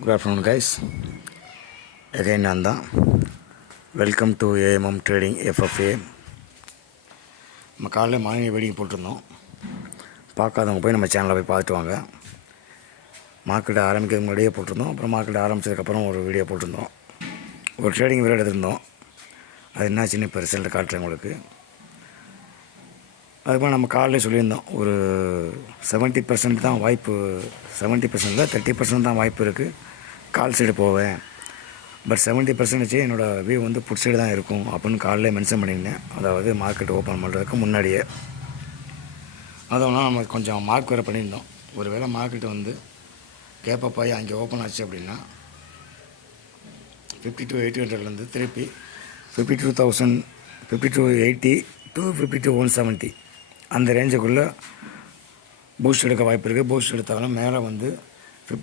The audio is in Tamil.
Good afternoon, guys. Again, Nanda. Welcome to AMM Trading FFA. நம்ம காலையில் மார்னிங் வெடிங்க போட்டிருந்தோம். பார்க்காதவங்க போய் நம்ம சேனலில் போய் பார்த்துட்டு வாங்க. மார்க்கெட் ஆரம்பிக்கிறதுக்கு முன்னாடியே போட்டிருந்தோம். அப்புறம் மார்க்கெட் ஆரம்பித்ததுக்கப்புறம் ஒரு வீடியோ போட்டிருந்தோம். ஒரு ட்ரேடிங் வீடியோ எடுத்திருந்தோம். அது என்னாச்சுன்னு இப்போ ரிசல்ட் காட்டுறேன் உங்களுக்கு. அதுக்கப்புறம் நம்ம காலையில் சொல்லியிருந்தோம், ஒரு 70% தான் வாய்ப்பு, 70% 30% தான் வாய்ப்பு இருக்குது, கால் சைடு போவேன். பட் 70% என்னோடய வியூ வந்து புட் சைடு தான் இருக்கும் அப்படின்னு காலையில் மென்ஷன் பண்ணியிருந்தேன். அதாவது மார்க்கெட் ஓப்பன் பண்ணுறதுக்கு முன்னாடியே. அதனால் நம்ம கொஞ்சம் மார்க் வேறு பண்ணியிருந்தோம். ஒரு வேளை மார்க்கெட் வந்து கேப்பப் ஆகி அங்கே ஓப்பன் ஆச்சு அப்படின்னா 52,800 திருப்பி 52,000, 52,80 to 52,170 அந்த ரேஞ்சுக்குள்ளே பூஸ்ட் எடுக்க வாய்ப்பு இருக்குது. பூஸ்ட் எடுத்தாலும் மேலே வந்து